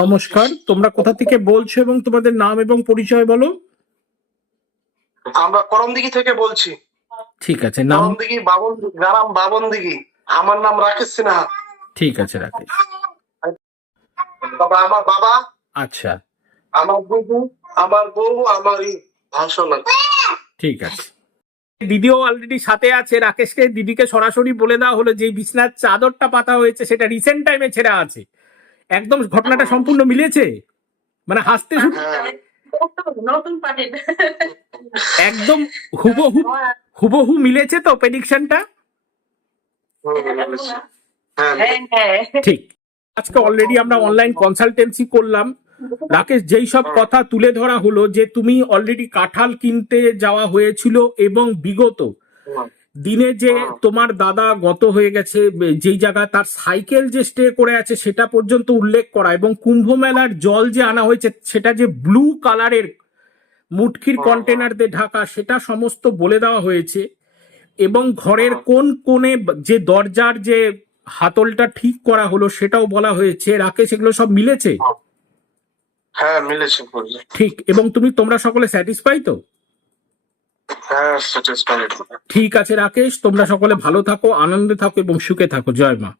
নমস্কার। তোমরা কোথা থেকে বলছো এবং তোমাদের নাম এবং পরিচয় বলো? আমরা করমদিঘি থেকে বলছি। ঠিক আছে নাম? করমদিঘি বাবন গ্রাম বাবনদিঘি। আমার নাম রাকেশ সিনহা। ঠিক আছে রাকেশ। বাবা আমার বাবা। আচ্ছা। আমার বউ আমার বউ ভাষণ ঠিক আছে। দিদিও অলরেডি সাথে আছে। রাকেশকে দিদিকে সরাসরি বলে দেওয়া হলো যে বিছনার চাদরটা পাতা হয়েছে সেটা রিসেন্ট টাইমে ছেড়া আছে। একদম ঘটনাটা সম্পূর্ণ মিলেছে? মানে হাসতে একদম হুবহু হুবহু মিলেছে তো প্রেডিকশনটা হ্যাঁ হ্যাঁ। ঠিক। আজকে অলরেডি আমরা অনলাইন কনসালটেন্সি করলাম। রাকেশ যেই সব কথা তুলে ধরা হলো যে তুমি অলরেডি কাঁঠাল কিনতে যাওয়া হয়েছিল এবং বিগত দিনে যে তোমার দাদা গত হয়ে গেছে যেই জায়গায় তার সাইকেল যে স্টে করে আছে সেটা পর্যন্ত উল্লেখ করা এবং কুম্ভ মেলার জল যে আনা হয়েছে সেটা যে ব্লু কালারের মুটকির কন্টেনার দিয়ে ঢাকা সেটা সমস্ত বলে দেওয়া হয়েছে এবং ঘরের কোন কোণে যে দরজার যে হাতলটা ঠিক করা হলো সেটাও বলা হয়েছে। রাকেশ এগুলো সব মিলেছে? হ্যাঁ মিলেছে। ঠিক এবং তুমি তোমরা সকলে স্যাটিসফাই তো? হ্যাঁ ঠিক আছে রাকেশ তোমরা সকলে ভালো থাকো আনন্দে থাকো এবং সুখে থাকো। জয় মা।